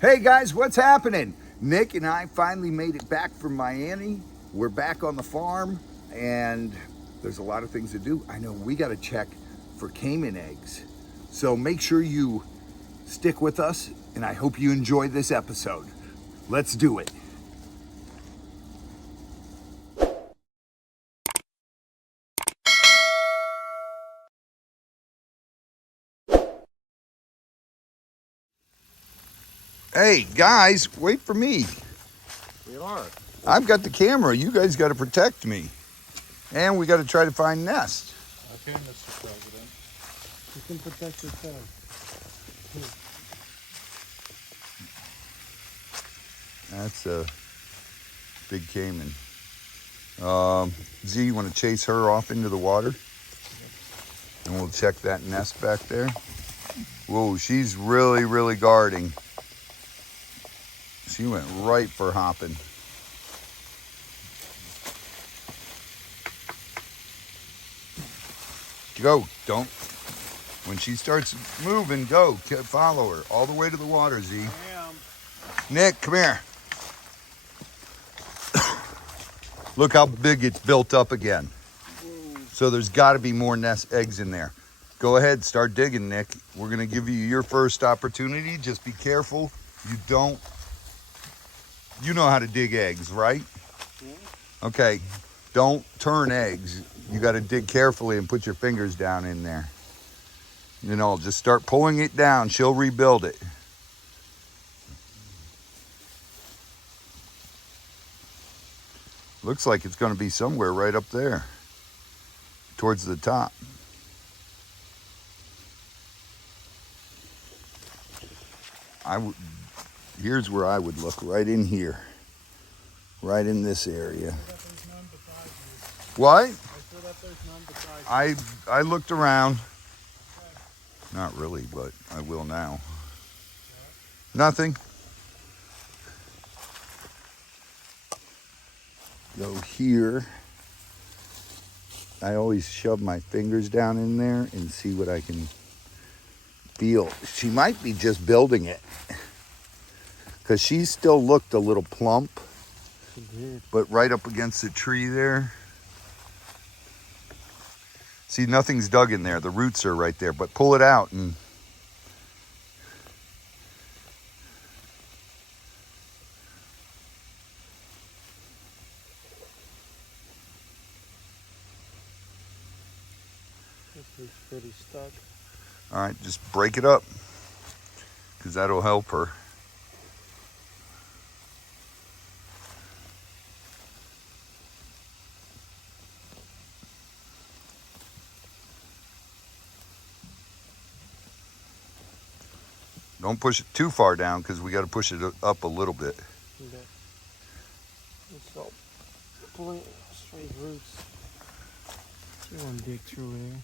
Hey guys, what's happening? Nick and I finally made it back from Miami. We're back on the farm and there's a lot of things to do. I know we got to check for caiman eggs. So make sure you stick with us and I hope you enjoy this episode. Let's do it. Hey guys, wait for me. We are. I've got the camera. You guys got to protect me. And we got to try to find nests. Okay, Mr. President. You can protect yourself. That's a big caiman. Z, you want to chase her off into the water? And we'll check that nest back there. Whoa, she's really guarding. She went right for hopping. Go, don't. When she starts moving, go, follow her all the way to the water, Z. I am. Nick, come here. Look how big it's built up again. So there's got to be more nest eggs in there. Go ahead, start digging, Nick. We're going to give you your first opportunity. Just be careful. You know how to dig eggs, right? Okay, don't turn eggs. You got to dig carefully and put your fingers down in there. You know, just start pulling it down. She'll rebuild it. Looks like it's going to be somewhere right up there, towards the top. Here's where I would look, right in here, right in this area. What? I looked around. Not really, but I will now. Nothing. Go here. I always shove my fingers down in there and see what I can feel. She might be just building it, because she still looked a little plump. She did. But right up against the tree there. See, nothing's dug in there. The roots are right there, but pull it out and This is pretty stuck. all right, just break it up, because that'll help her. Don't push it too far down, because we got to push it up a little bit. Okay. It's all pulling straight roots. She won't dig through there.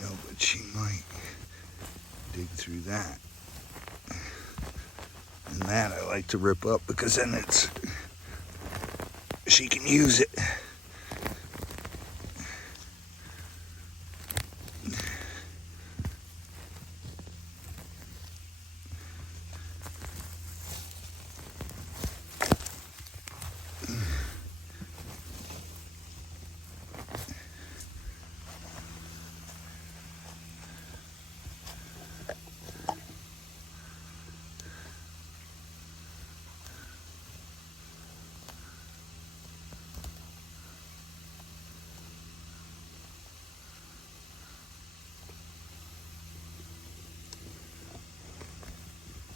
No, but she might dig through that. And that I like to rip up, because then she can use it.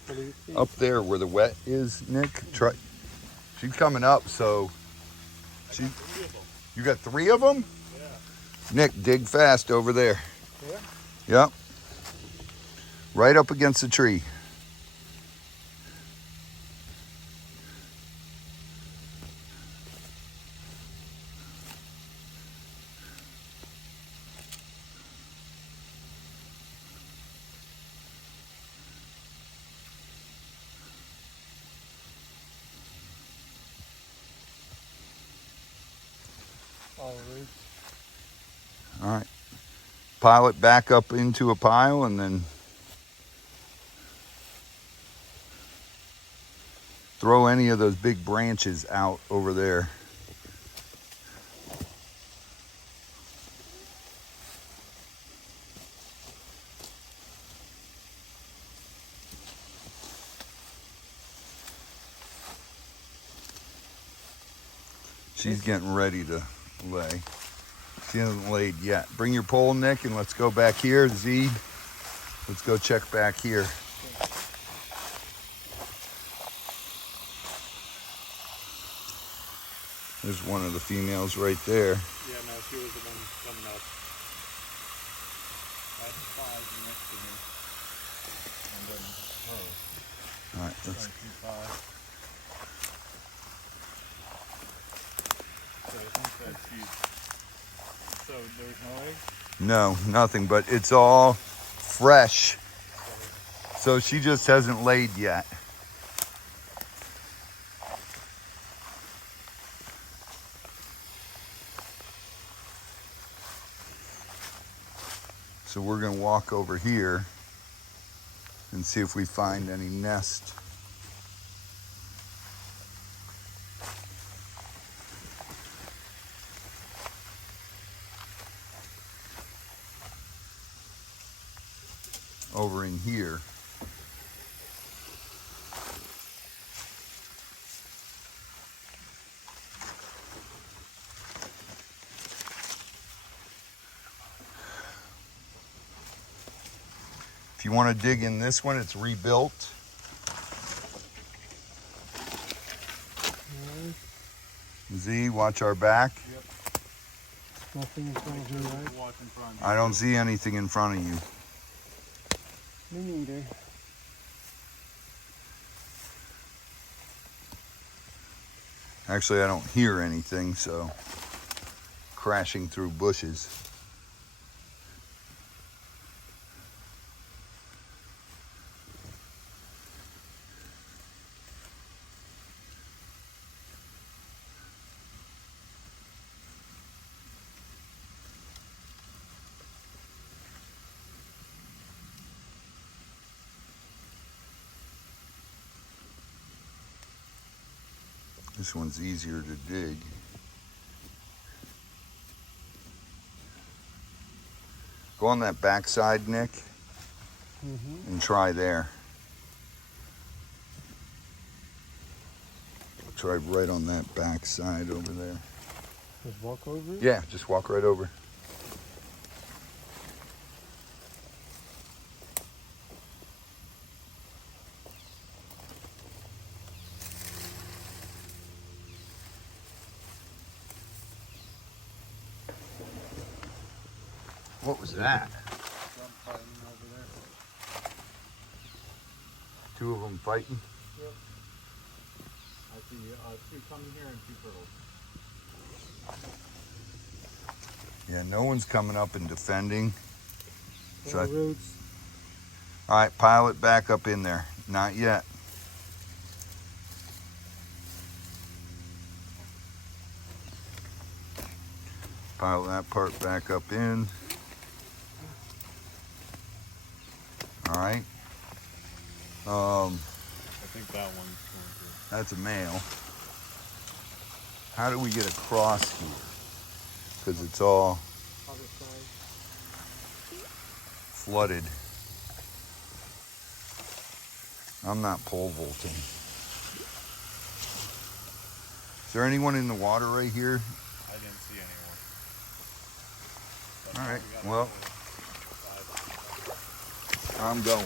What do you think? Up there where the wet is, Nick, she's coming up, so you got 3 of them? Yeah. Nick, dig fast over there. Yeah? Yep. Right up against the tree. All roots. All right. Pile it back up into a pile and then throw any of those big branches out over there. She's getting ready to lay. She hasn't laid yet. Bring your pole, Nick, and let's go back here. Z, let's go check back here. There's one of the females right there. Yeah, no, she was the one coming up. That's 5 next to me. And then her. All right, let's. 25. So I think that she's. So there's no egg? No, nothing, but it's all fresh. So she just hasn't laid yet. So we're gonna walk over here and see if we find any nest. Over in here. If you want to dig in this one, it's rebuilt. Z, watch our back. Yep. Nothing in front of me, right? Watch in front. I don't see anything in front of you. Me neither. Actually, I don't hear anything, so crashing through bushes. This one's easier to dig. Go on that back side, Nick, and try there. Try right on that back side over there. Just walk over it? Yeah, just walk right over. What was that? Some fighting over there. Two of them fighting? Yep. I see 2 coming here and 2 turtles. Yeah, no one's coming up and defending. So I- Roots. all right, pile it back up in there. Not yet. Pile that part back up in. All right. I think that one's going to. That's a male. How do we get across here? Because it's all Other side. flooded. I'm not pole vaulting. Is there anyone in the water right here? I didn't see anyone. But All right, we gotta well. go to I'm going.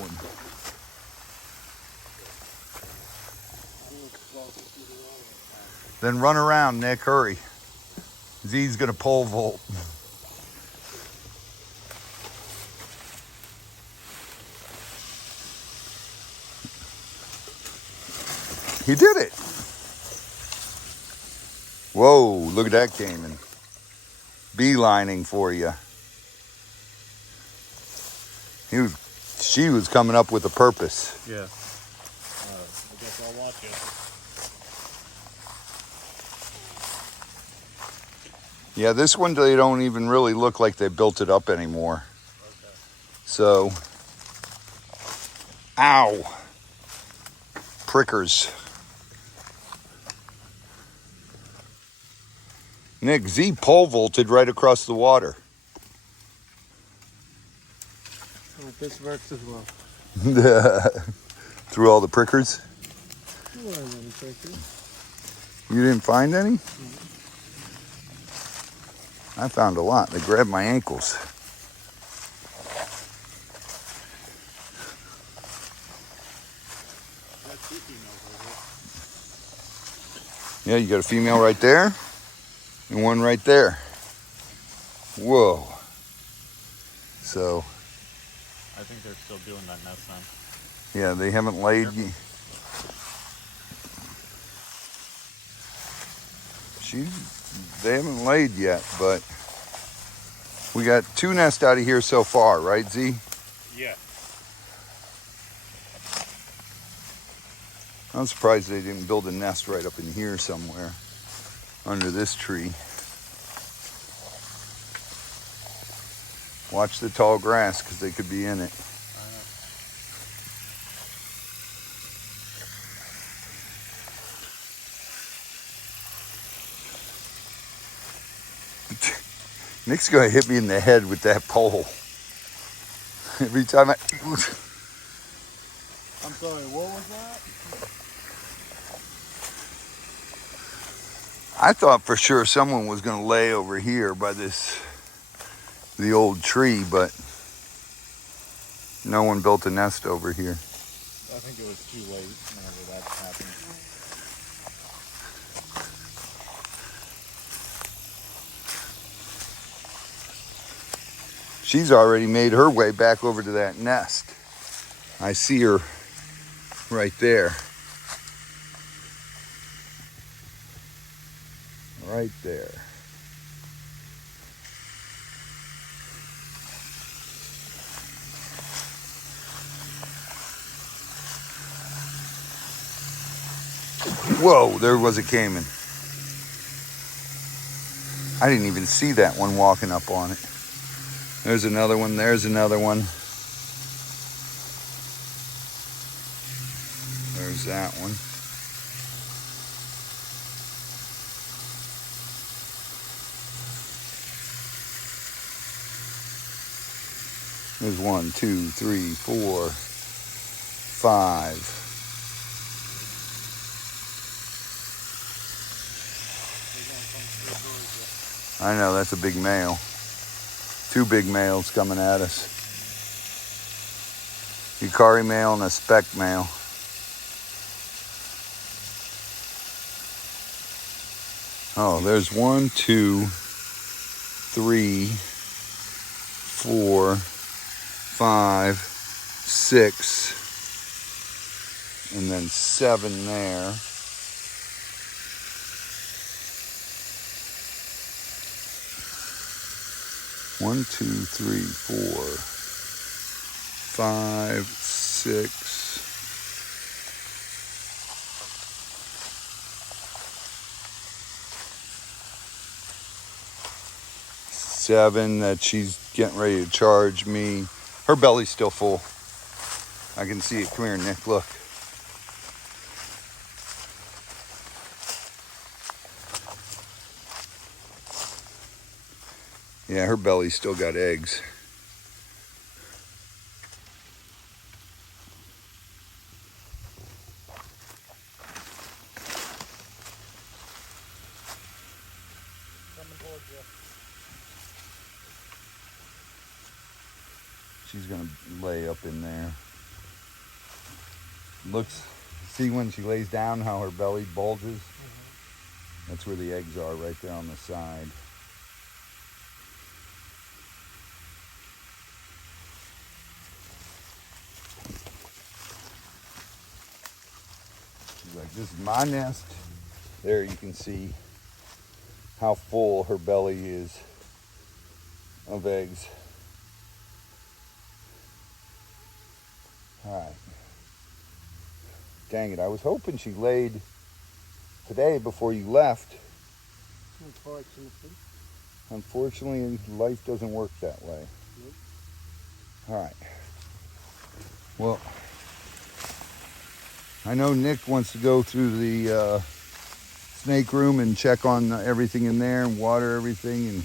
Then run around, Nick. Hurry. Z's gonna pole vault. He did it. Whoa, look at that Cayman. Beelining for you. She was coming up with a purpose. Yeah. I guess I'll watch it. Yeah, this one, they don't even really look like they built it up anymore. Okay. So, ow. Prickers. Nick, Z pole vaulted right across the water. Oh, this works as well. Through all the prickers. There weren't any prickers. You didn't find any? I found a lot. They grabbed my ankles. That's two females over Yeah, you got a female right there and one right there. Whoa. So, I think they're still doing that nest then. yeah, they haven't laid. They haven't laid yet, but we got 2 nests out of here so far, right, Z? Yeah. I'm surprised they didn't build a nest right up in here somewhere under this tree. Watch the tall grass because they could be in it. Nick's gonna hit me in the head with that pole. Every time I'm sorry, what was that? I thought for sure someone was gonna lay over here by the old tree, but no one built a nest over here. I think it was too late whenever that happened. She's already made her way back over to that nest. I see her right there. Right there. Whoa, there was a caiman. I didn't even see that one walking up on it. There's another one, there's another one. There's that one. There's 1, 2, 3, 4, 5. I know, that's a big male. 2 big males coming at us. Yukari male and a speck male. Oh, there's 1, 2, 3, 4, 5, 6, and then 7 there. One, 2, 3, 4, 5, 6. 7 that she's getting ready to charge me. Her belly's still full. I can see it. Come here, Nick. Look. Yeah, her belly's still got eggs. Coming towards you. She's gonna lay up in there. Looks, see when she lays down how her belly bulges? Mm-hmm. That's where the eggs are, right there on the side. She's like, this is my nest. There you can see how full her belly is of eggs. All right. Dang it, I was hoping she laid today before you left. Unfortunately, life doesn't work that way. Nope. All right. Well, I know Nick wants to go through the snake room and check on everything in there and water everything and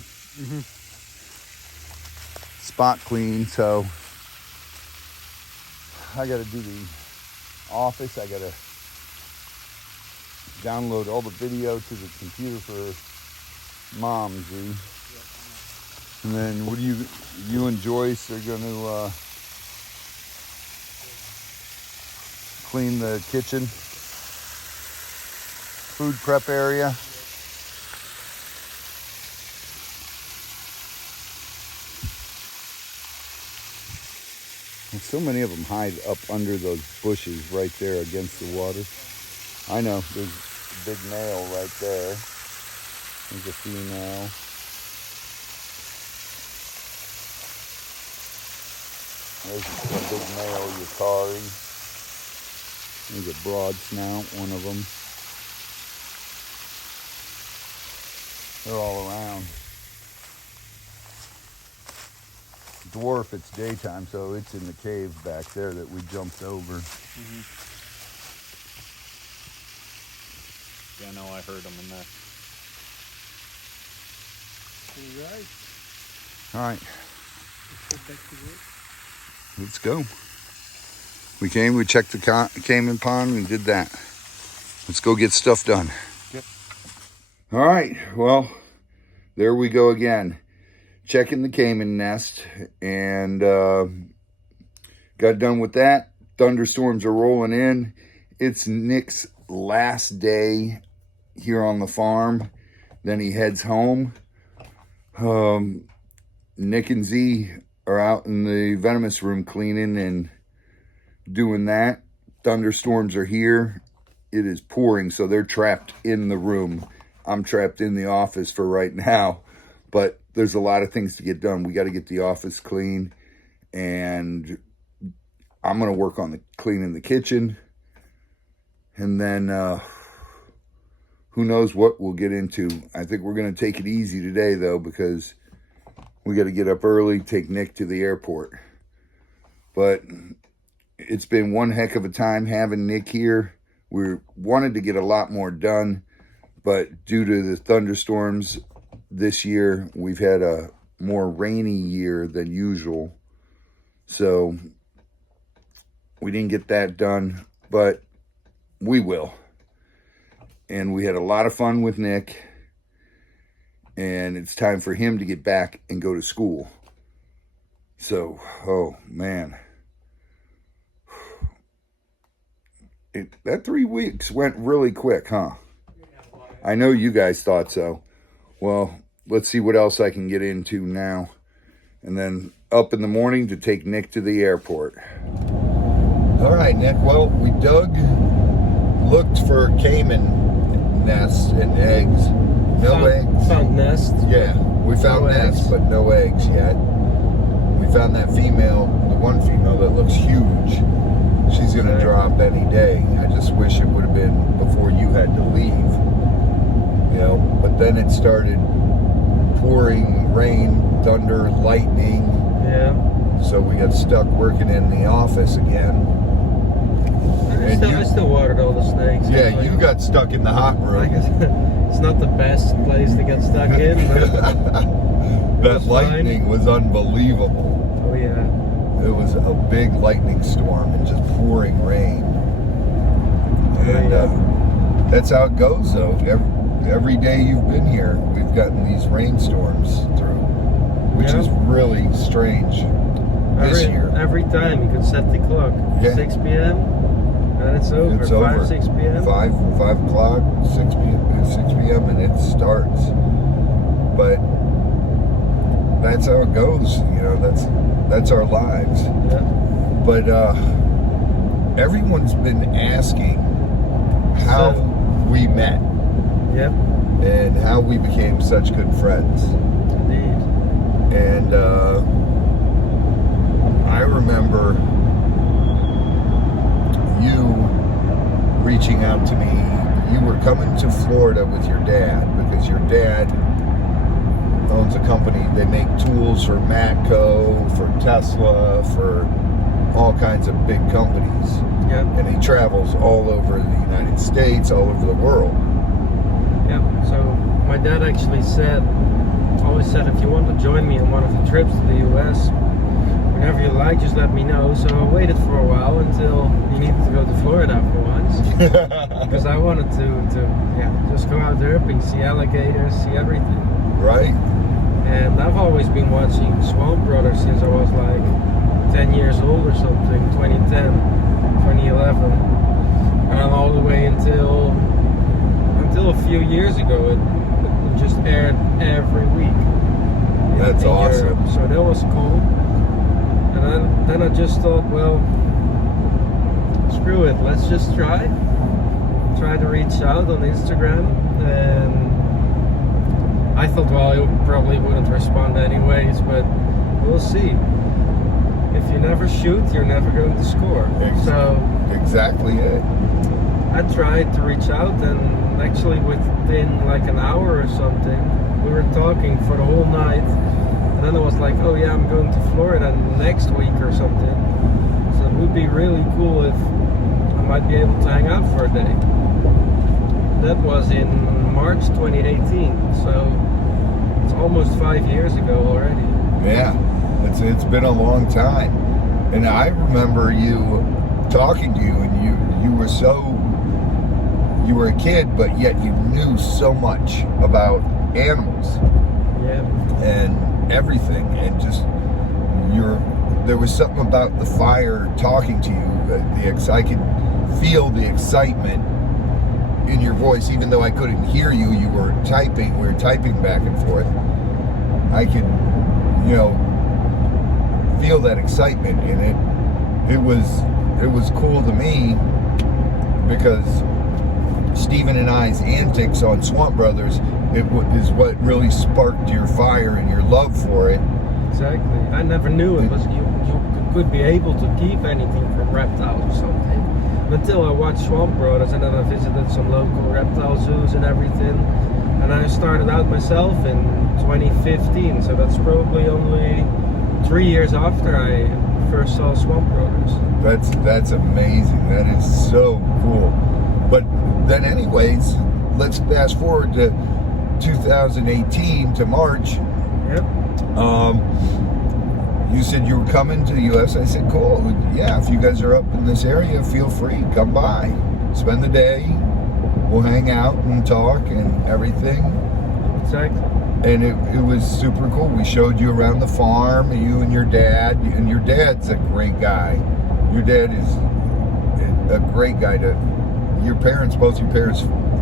spot clean. So I got to do the office. I got to download all the video to the computer for Mom, Z. And then what do you and Joyce are going to clean the kitchen, food prep area. And so many of them hide up under those bushes right there against the water. I know, there's a big male right there. There's a female. There's a big male, Yukari. There's a broad snout, one of them. They're all around. Dwarf, it's daytime, so it's in the cave back there that we jumped over. Yeah, no, I heard them in there. All right. All right, Let's get back to work. let's go. We came, we checked the Cayman pond, and did that. Let's go get stuff done. Yep. All right, well, there we go again. Checking the Cayman nest, and got done with that. Thunderstorms are rolling in. It's Nick's last day here on the farm. Then he heads home. Nick and Z are out in the venomous room cleaning and doing that. Thunderstorms are here. It is pouring, so they're trapped in the room. I'm trapped in the office for right now, but there's a lot of things to get done. We got to get the office clean, and I'm going to work on cleaning the kitchen, and then who knows what we'll get into. I think we're going to take it easy today, though, because we got to get up early, take Nick to the airport. But it's been one heck of a time having Nick here. We wanted to get a lot more done, but due to the thunderstorms this year, we've had a more rainy year than usual. So we didn't get that done, but we will. And we had a lot of fun with Nick, and it's time for him to get back and go to school. So, oh man. That 3 weeks went really quick, huh? I know you guys thought so. Well, let's see what else I can get into now. And then up in the morning to take Nick to the airport. All right, Nick. Well, we looked for Cayman nests and eggs. No eggs. Found nest. Yeah, we found No nests, eggs. but no eggs yet. We found that female, the one female that looks huge. She's going to drop any day. I just wish it would have been before you had to leave. You know, but then it started pouring rain, thunder, lightning. Yeah. So we got stuck working in the office again. I still watered all the snakes. Yeah, It's like- you got stuck in the hot like room. it's not the best place to get stuck in, but That was lightning was unbelievable. oh yeah. It was a big lightning storm and just pouring rain. And that's how it goes, though. Every day you've been here, we've gotten these rainstorms through, which Yeah. is really strange this year. Every time you could set the clock. Yeah. 6 p.m. and it's over. It's 5, over. 6 p.m. 5 o'clock, 6 p.m. and it starts. But that's how it goes. You know, that's our lives. Yeah. But everyone's been asking how we met Yep. and how we became such good friends. Indeed. And I remember you reaching out to me. You were coming to Florida with your dad because your dad owns a company. They make tools for Matco, for Tesla, for all kinds of big companies. Yep. And he travels all over the United States, all over the world. Yeah. So my dad actually always said, if you want to join me on one of the trips to the US, whenever you like, just let me know. So I waited for a while until he needed to go to Florida for once, because I wanted to just go out there and see alligators, see everything. Right. And I've always been watching Swamp Brothers since I was like 10 years old or something, 2010, 2011, and all the way until a few years ago. It just aired every week. That's in awesome. Europe. So that was cool. And then I just thought, well, screw it, let's just try to reach out on Instagram. And I thought, well, he probably wouldn't respond anyways, but we'll see. If you never shoot, you're never going to score. So Exactly it. I tried to reach out, and actually within like an hour or something, we were talking for the whole night. And then I was like, oh yeah, I'm going to Florida next week or something. So it would be really cool if I might be able to hang out for a day. That was in March 2018, so it's almost 5 years ago already. Yeah, it's been a long time. And I remember you talking to you, and you were a kid, but yet you knew so much about animals. Yeah. And everything, and just there was something about the fire talking to you. I could feel the excitement in your voice, even though I couldn't hear you. You were typing. We were typing back and forth. I could, feel that excitement in it. It was cool to me because Stephen and I's antics on Swamp Brothers is what really sparked your fire and your love for it. Exactly. I never knew it was you could be able to keep anything from reptiles or something until I watched Swamp Brothers, and then I visited some local reptile zoos and everything. And I started out myself in 2015, so that's probably only 3 years after I first saw Swamp Brothers. That's amazing. That is so cool. But then, anyways, let's fast forward to 2018 to March. Yep. You said you were coming to the U.S. I said, cool. Yeah, if you guys are up in this area, feel free. Come by. Spend the day. We'll hang out and talk and everything. Exactly. And it was super cool. We showed you around the farm, you and your dad. And your dad's a great guy. Your dad is a great guy both your parents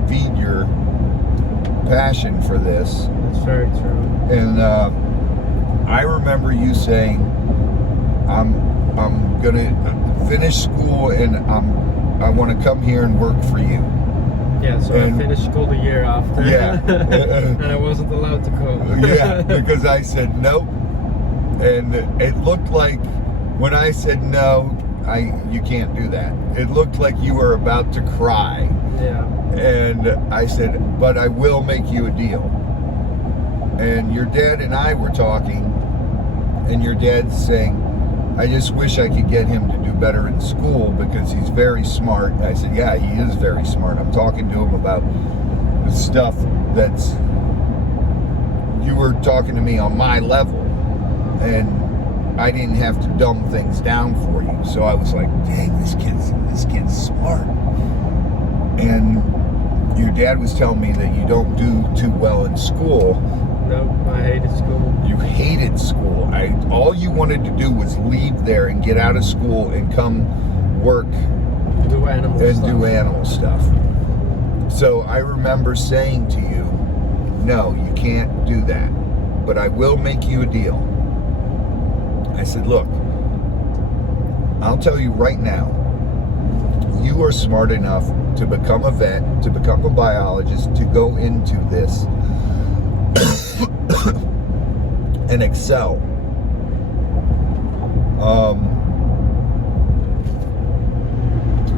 feed your passion for this. That's very true. And I remember you saying, I'm gonna finish school and I want to come here and work for you. Yeah, so I finished school the year after. Yeah. And I wasn't allowed to go. Yeah, because I said no. And it looked like when I said no, you can't do that. It looked like you were about to cry. Yeah. And I said, but I will make you a deal. And your dad and I were talking, and your dad's saying, I just wish I could get him to do better in school because he's very smart. And I said, yeah, he is very smart. I'm talking to him about the stuff you were talking to me on my level. And I didn't have to dumb things down for you. So I was like, dang, this kid's smart. And your dad was telling me that you don't do too well in school. No, I hated school. You hated school. All you wanted to do was leave there and get out of school and come work Do animal stuff. So I remember saying to you, no, you can't do that. But I will make you a deal. I said, look, I'll tell you right now, you are smart enough to become a vet, to become a biologist, to go into this and excel.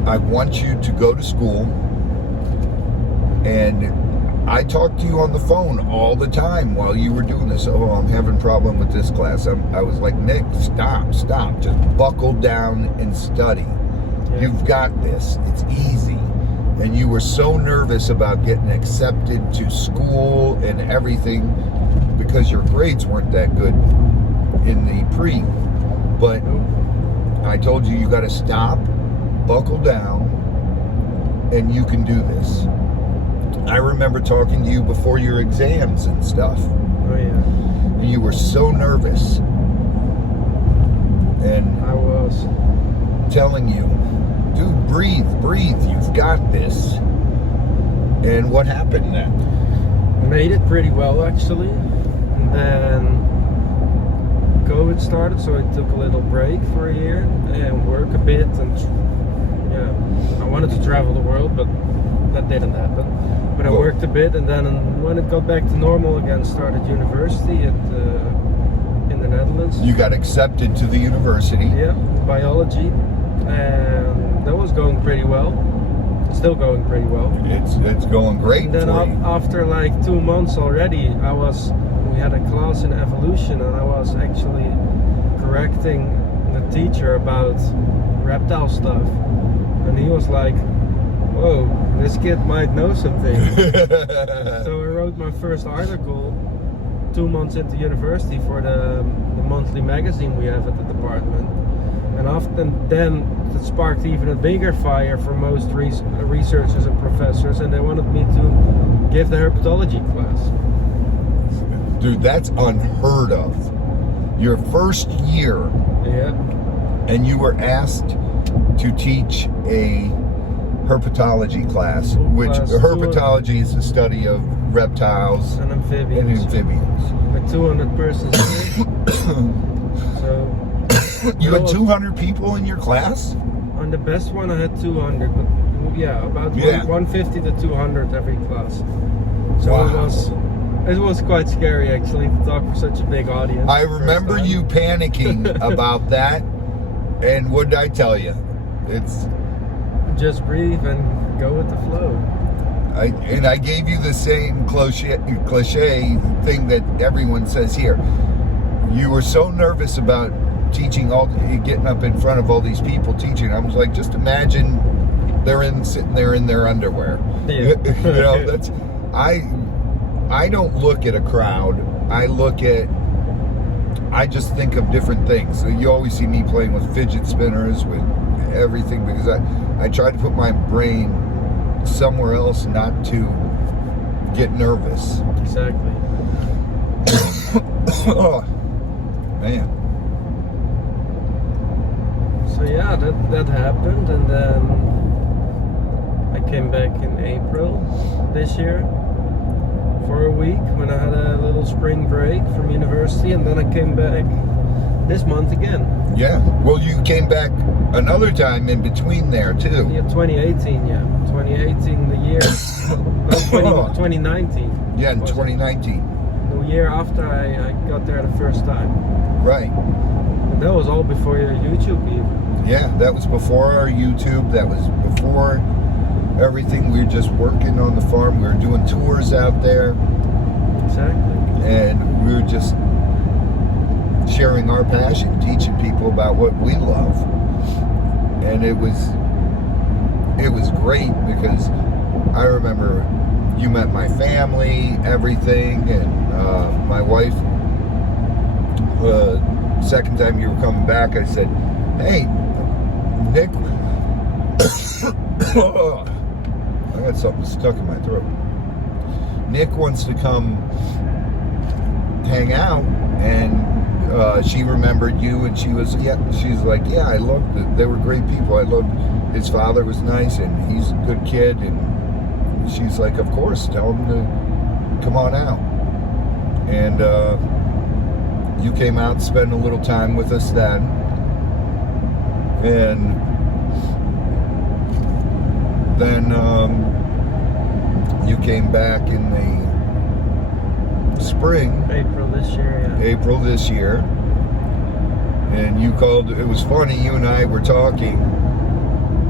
I want you to go to school, and I talked to you on the phone all the time while you were doing this. Oh, I'm having a problem with this class. I was like, Nick, stop. Just buckle down and study. Yeah. You've got this. It's easy. and you were so nervous about getting accepted to school and everything because your grades weren't that good in the pre. But I told you got to stop, buckle down, and you can do this. I remember talking to you before your exams and stuff. Oh yeah. And you were so nervous. And I was. telling you, dude, breathe, you've got this. And what happened then? Made it pretty well actually. And then COVID started, so I took a little break for a year and work a bit. And yeah, I wanted to travel the world, but that didn't happen. But I Cool. worked a bit, and then when it got back to normal again, started university in the Netherlands. You got accepted to the university. Yeah, biology, and that was going pretty well. Still going pretty well. It's going great And then for you. after like 2 months already, we had a class in evolution, and I was actually correcting the teacher about reptile stuff, and he was like, "Whoa, this kid might know something." So I wrote my first article 2 months into university for the monthly magazine we have at the department, and then it sparked even a bigger fire for most researchers and professors, and they wanted me to give the herpetology class. Dude, that's unheard of. Your first year, Yeah, and you were asked to teach a herpetology class, which Class herpetology is the study of reptiles and and amphibians. amphibians. With 200 persons here. So You had 200 people in your class? on the best one I had 200, but yeah, about Yeah. 150 to 200 every class. So Wow. it was quite scary actually to talk for such a big audience. I the first remember time. you panicking about that, and what did I tell you? It's Just breathe and go with the flow. I gave you the same cliche thing that everyone says here. You were so nervous about teaching getting up in front of all these people teaching. I was like, just imagine sitting there in their underwear. Yeah. You know, that's I don't look at a crowd. I just think of different things. So you always see me playing with fidget spinners, with everything, because I try to put my brain somewhere else, not to get nervous. Exactly. Oh, man. So yeah, that happened, and then I came back in April this year for a week when I had a little spring break from university, and then I came back this month again. Yeah. Well, you came back another time in between there too. Yeah, 2018, yeah. 2018, the year. No, 2019. Yeah, in was it? 2019. The year after I got there the first time. Right. And that was all before your YouTube even. Yeah, that was before our YouTube. That was before everything. We were just working on the farm. We were doing tours out there, Exactly. and we were just sharing our passion, teaching people about what we love. And it was great, because I remember you met my family, everything, and my wife. Second time you were coming back, I said, "Hey, Nick." I got something stuck in my throat. Nick wants to come hang out, and she remembered you, and she's like, "Yeah, I loved it. They were great people. I loved his father was nice, and he's a good kid." And she's like, "Of course, tell him to come on out." And you came out, spent a little time with us then, and then you came back in the spring, April this year, and you called. It was funny, you and I were talking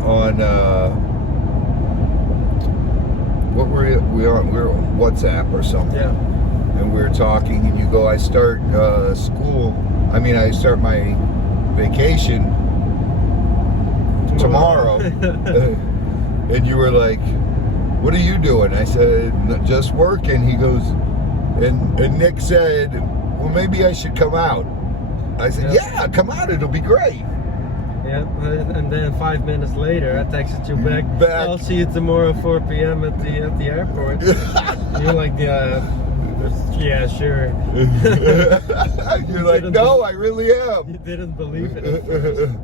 on what were we on? We were on WhatsApp or something. Yeah. And we were talking, and you go, I start my vacation tomorrow. and you were like, "What are you doing?" I said, "Just working." He goes, and Nick said, "Well, maybe I should come out." I said, "Yeah, come out. It'll be great." Yeah, and then 5 minutes later, I texted you back. I'll see you tomorrow 4 p.m. at the airport. You're like, yeah, sure. You're like, "No, I really am." You didn't believe it at first.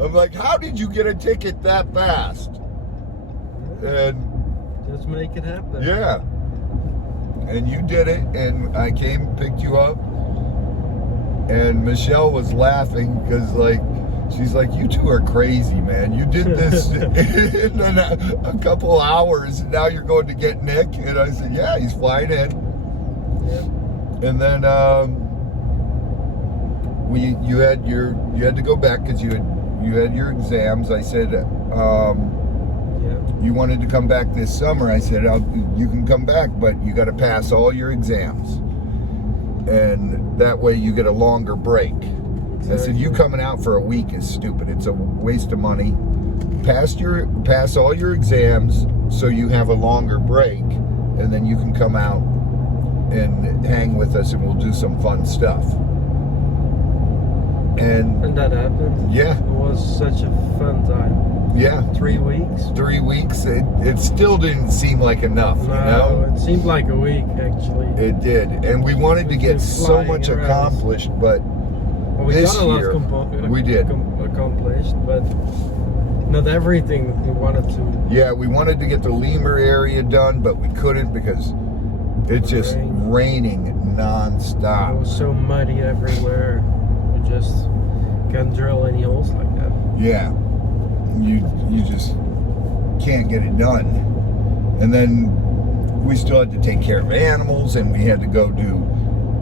I'm like, "How did you get a ticket that fast?" And just make it happen. yeah, and you did it, and I came, picked you up, and Michelle was laughing because, like, she's like, "You two are crazy, man. You did this in a couple hours, and now you're going to get Nick." And I said, "Yeah, he's flying in." Yeah. And then you had to go back because you had your exams. I said, you wanted to come back this summer. I said, you can come back, but you got to pass all your exams, and that way you get a longer break. Exactly. I said, "You coming out for a week is stupid. It's a waste of money. Pass all your exams so you have a longer break, and then you can come out and hang with us, and we'll do some fun stuff." And that happened. Yeah. It was such a fun time. Yeah. 3 weeks. 3 weeks. It still didn't seem like enough, no, you know? It seemed like a week, actually. It did. And we wanted to get so much accomplished, but well, we this got a lot year, we did. accomplished, but not everything that we wanted to. Yeah, we wanted to get the Lemur area done, but we couldn't because it's just raining nonstop. It was so muddy everywhere. We just can't drill any holes like that. Yeah. You just can't get it done. And then we still had to take care of animals, and we had to go do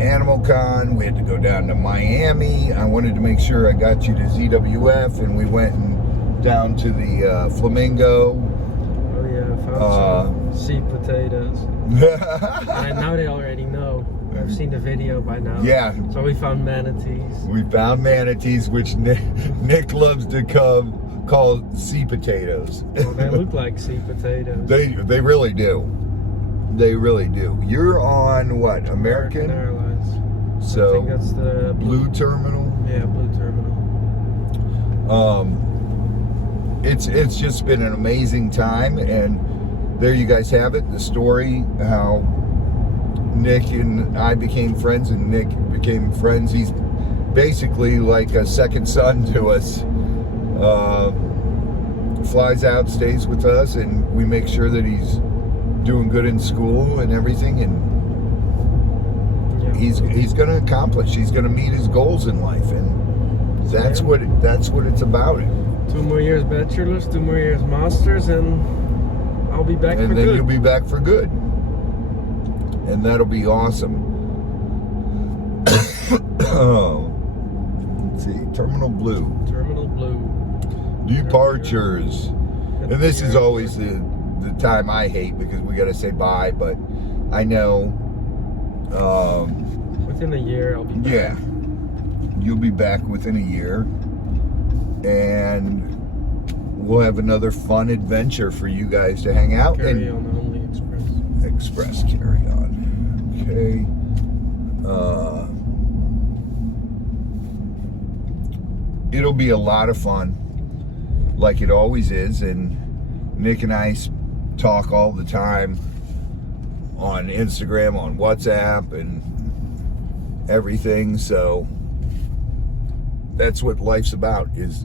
Animal Con. We had to go down to Miami. I wanted to make sure I got you to ZWF, and we went down to the Flamingo. Oh yeah, found some seed potatoes. And now they already know. I've seen the video by now. Yeah. So we found manatees. We found manatees, which Nick loves to call sea potatoes. Well, they look like sea potatoes. They really do. They really do. You're on what? American Airlines. So I think that's the Blue Terminal. Yeah, Blue Terminal. It's just been an amazing time, and there you guys have it. The story how Nick and I became friends, and Nick became friends. He's basically like a second son to us. Flies out, stays with us, and we make sure that he's doing good in school and everything, and he's going to accomplish. He's going to meet his goals in life, and that's what it's about. 2 more years bachelor's, 2 more years masters, and I'll be back for good. And then you'll be back for good, and that'll be awesome. Let's see, Terminal Blue. Terminal Blue. Departures. And this is always the time I hate because we got to say bye, but I know within a year I'll be back. Yeah, you'll be back within a year, and we'll have another fun adventure for you guys to hang out. Carry on only express. Express carry on. Okay. It'll be a lot of fun, like it always is, and Nick and I talk all the time on Instagram, on WhatsApp, and everything. So that's what life's about, is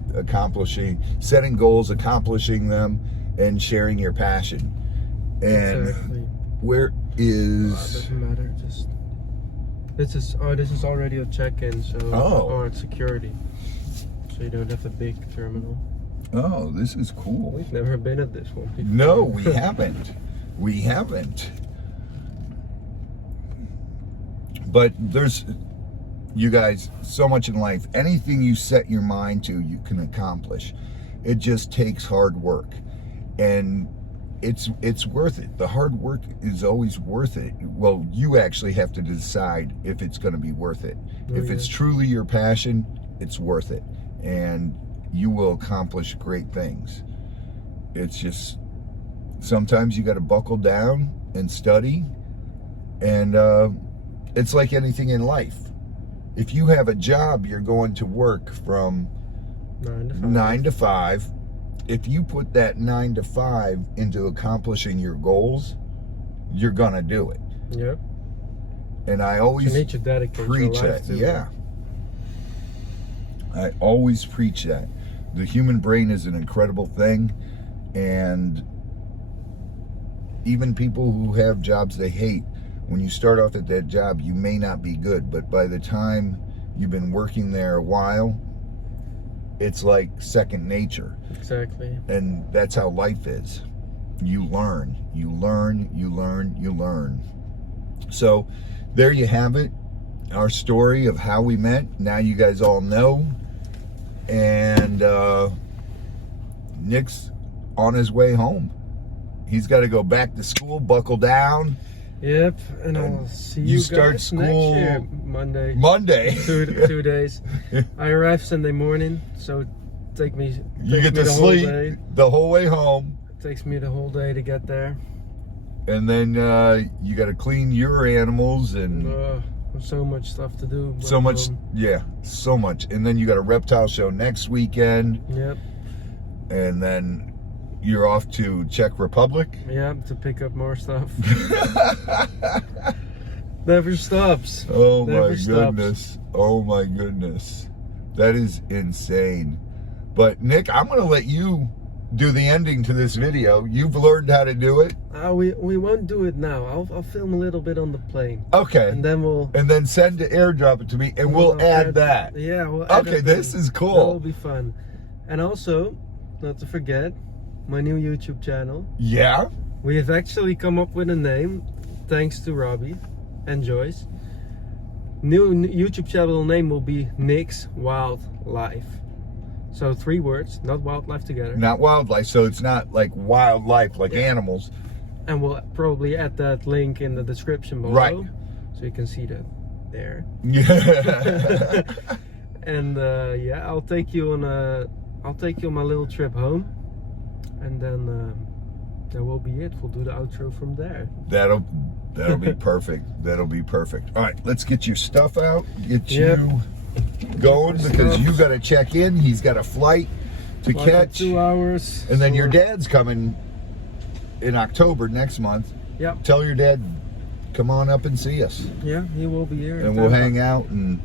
setting goals, accomplishing them, and sharing your passion. And exactly. Where is... doesn't matter. Just this is already a check-in, so or it's security, so you don't have a big terminal. Oh, this is cool. We've never been at this one before. No, we haven't. We haven't. But there's, you guys, so much in life. Anything you set your mind to, you can accomplish. It just takes hard work. And it's worth it. The hard work is always worth it. Well, you actually have to decide if it's going to be worth it. If it's truly your passion, it's worth it. And you will accomplish great things. It's just sometimes you got to buckle down and study. And it's like anything in life. If you have a job, you're going to work from 9 to 5. If you put that 9 to 5 into accomplishing your goals, you're gonna do it. Yep. And I always You need to dedicate preach your life that. to it. Yeah. I always preach that. The human brain is an incredible thing, and even people who have jobs they hate, when you start off at that job, you may not be good, but by the time you've been working there a while, it's like second nature. Exactly. And that's how life is. You learn, you learn, you learn, you learn. So there you have it, our story of how we met. Now you guys all know. And Nick's on his way home. He's got to go back to school, buckle down. Yep, and I'll see you you start guys school next year, Monday. Monday. 2 days. I arrive Sunday morning, so take me. You get to the whole sleep day. the whole way home. Takes me the whole day to get there. And then you got to clean your animals and So much stuff to do. so much, yeah, so much. And then you got a reptile show next weekend. Yep. And then you're off to Czech Republic. Yep, to pick up more stuff. Never stops. Oh Never my stops. goodness. Oh my goodness. That is insane. But Nick, I'm going to let you do the ending to this video. You've learned how to do it. We won't do it now. I'll film a little bit on the plane. Okay. And then we'll... And then send to airdrop it to me and we'll add that. Yeah, we'll add Okay, it this in. is cool. That'll be fun. And also, not to forget, my new YouTube channel. Yeah? We have actually come up with a name, thanks to Robbie and Joyce. New YouTube channel name will be Nick's Wildlife. So 3 words, not wildlife together. Not wildlife, so it's not like wildlife, like animals. And we'll probably add that link in the description below. Right. So you can see that there. Yeah. And yeah, I'll take you on my little trip home. And then that will be it. We'll do the outro from there. That'll be perfect. That'll be perfect. All right, let's get your stuff out. Get Yep. you going because you got to check in. He's got a flight to Like in catch. 2 hours. And then so your dad's coming in October next month. Yep. Tell your dad, come on up and see us. Yeah, he will be here. And we'll hang out and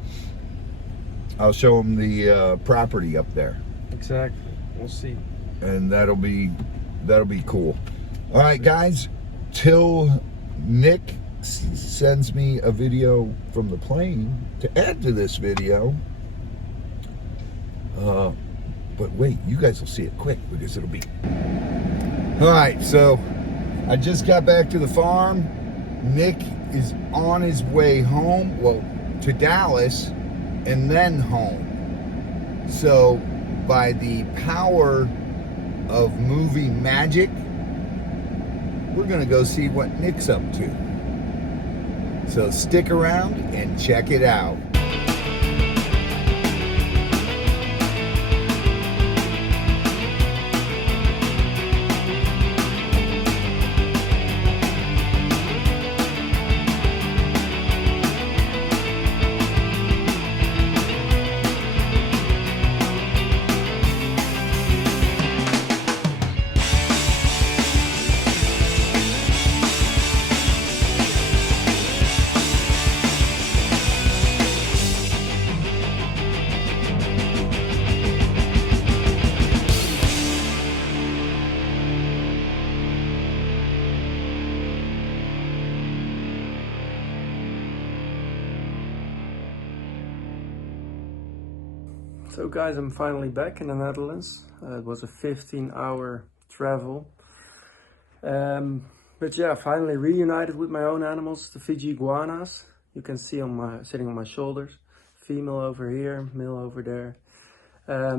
I'll show him the property up there. Exactly. We'll see. And that'll be cool. All right, guys, till Nick sends me a video from the plane to add to this video. But wait, you guys will see it quick because it'll be... All right, so I just got back to the farm. Nick is on his way home, well, to Dallas and then home. So by the power of movie magic, we're gonna go see what Nick's up to. So stick around and check it out. So guys, I'm finally back in the Netherlands. It was a 15-hour travel. But yeah, finally reunited with my own animals, the Fiji iguanas. You can see sitting on my shoulders. Female over here, male over there.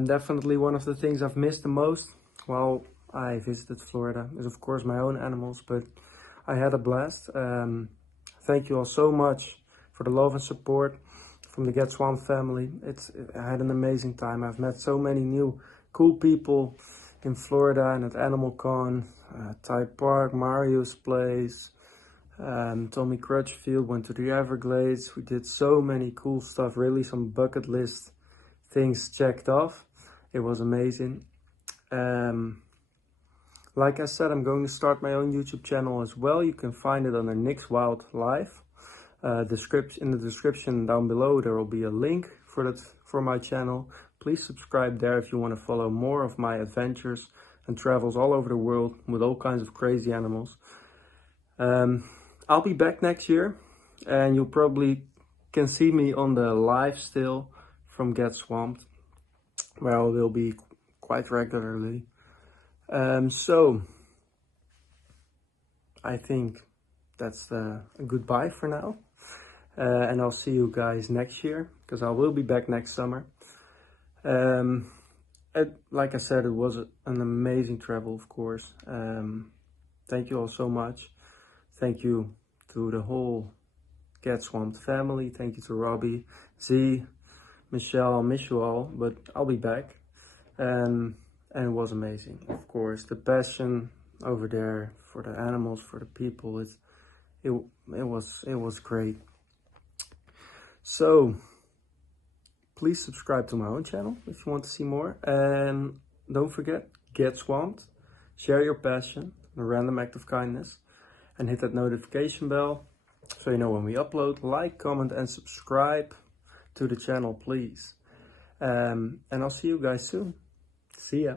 Definitely one of the things I've missed the most while I visited Florida is of course my own animals, but I had a blast. Thank you all so much for the love and support from the Get Swamp family. I had an amazing time. I've met so many new cool people in Florida and at Animal Con. Thai Park, Mario's place, Tommy Crutchfield, went to the Everglades. We did so many cool stuff, really some bucket list things checked off. It was amazing. Like I said, I'm going to start my own YouTube channel as well. You can find it under Nick's Wild Life. In the description down below there will be a link for my channel. Please subscribe there if you want to follow more of my adventures and travels all over the world with all kinds of crazy animals. I'll be back next year, and you probably can see me on the live still from Get Swamped, where I will be quite regularly. So I think that's a goodbye for now. And I'll see you guys next year, because I will be back next summer. Like I said, it was an amazing travel, of course. Thank you all so much. Thank you to the whole Get Swamped family. Thank you to Robbie, Z, Michelle. I'll miss you all, but I'll be back. And it was amazing, of course. The passion over there for the animals, for the people, it was great. So please subscribe to my own channel if you want to see more, and don't forget, get swamped, share your passion, a random act of kindness, and hit that notification bell so you know when we upload. Like, comment, and subscribe to the channel, please. And I'll see you guys soon. See ya.